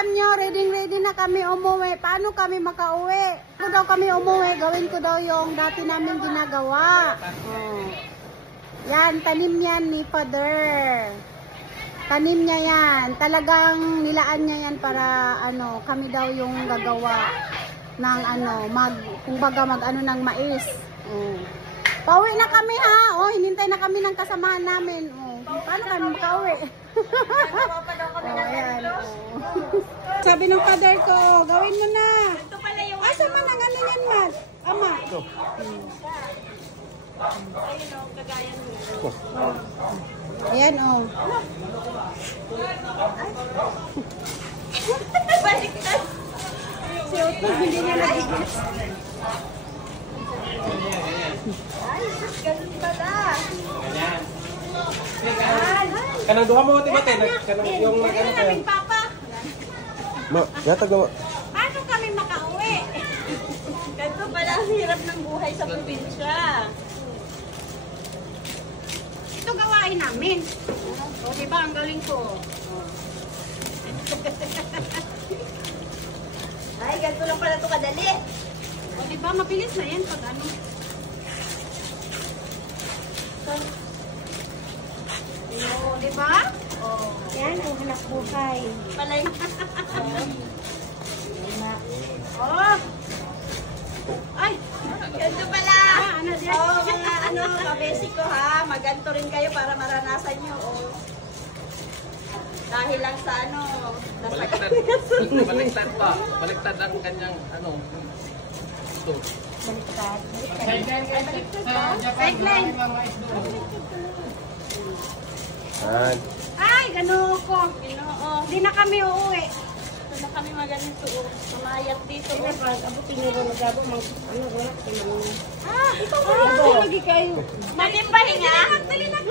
alam nyo, ready na kami umuwi. Paano kami makauwi? Kung daw kami umuwi, gawin ko daw yung dati namin ginagawa. Oh. Yan, tanim yan ni Father. Tanim niya yan. Talagang nilaan niya yan para kami daw yung gagawa ng kumbaga ng mais. Oh. Pauwi na kami ha. Oh, hinintay na kami ng kasamahan namin. Oh, paano kami makauwi? Ayan. Oh. Sabi ng Father ko, gawin mo na. Asa man ang yan, Mat? Ama. Ayan, oh. Baliktad. Si Otto, hindi niya nabigis. Ay, ganun pala. Kanang duha mo ti bate, kanang yung Kaming papa. Ma, gatag mo. Paano kami makauwi? Ganito pala ang hirap ng buhay sa probinsya. Ito gawain namin. O, diba? Ang galing ko. Ay, ganito lang pala ito kadali. O, diba? Mabilis na yan pag O, diba? Oh. Yan ang hanap buhay. Palay. Oh. Ay. Ganito pala. Ano yan? Oh, mga kabesi ko ha. Maganto rin kayo para maranasan nyo. Oh. Dahil lang sa Baliktad. Baliktad pa. Baliktad ang kanyang ito. Baliktad. Sideline. Ay, gano'n ko. Hindi na kami uuwi. Ito na kami maganito. Mamayat dito. Abutin niyo ba magabo mang Ito lagi kayo. Malim pahinga. Dali na.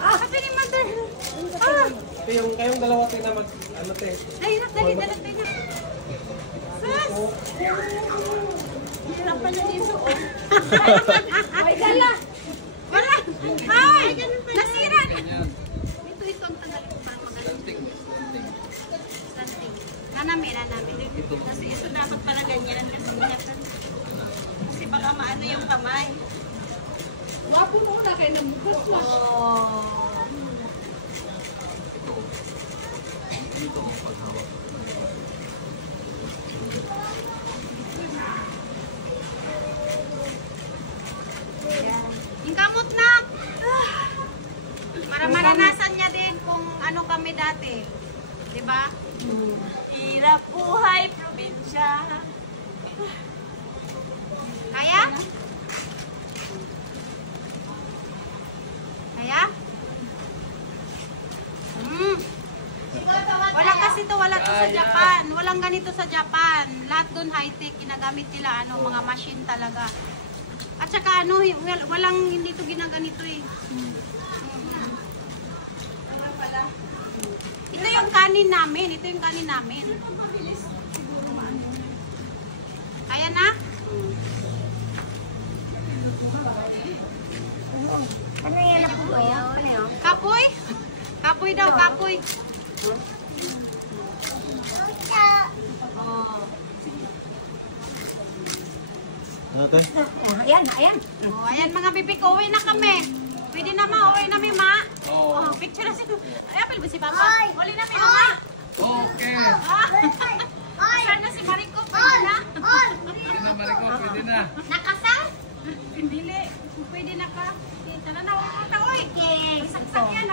Sabi ni Mother. Ito yung kayong dalawa tayo na Dali na. Hirap pala dito. Ay, dala. Wala. Ay, nasira na. Ito ang tagal ko para magaling. Nanami. Kasi ito dapat pala ganyan. Kasi baka maano yung kamay. Wapo mo na kayo ng bukas mo. Oh. Yung kamot na. Para maranasan niya din kung ano kami dati. Diba? Hirap buhay, probinsya. Kaya? Kaya? Wala to sa Japan. Walang ganito sa Japan. Lahat doon high-tech. Ginagamit nila mga machine talaga. At saka walang hindi to ginaganito eh. Ito yung kanin namin. Kaya na? Ano yan na po? Ano yun? Kapoy? Kapoy daw, kapoy. Ayan. Oh, ayan mga bibig, uwi na kami. Pwede na ma, uwi na mi ma. Oh, picture na si Ay, si Papa. Uli na mi ma. Okay. Sana si Mariko, pwede na. Pwede na. Nakasal? Hindi. Pwede na ka. Tara na, uwi na, uwi. Saksak yan,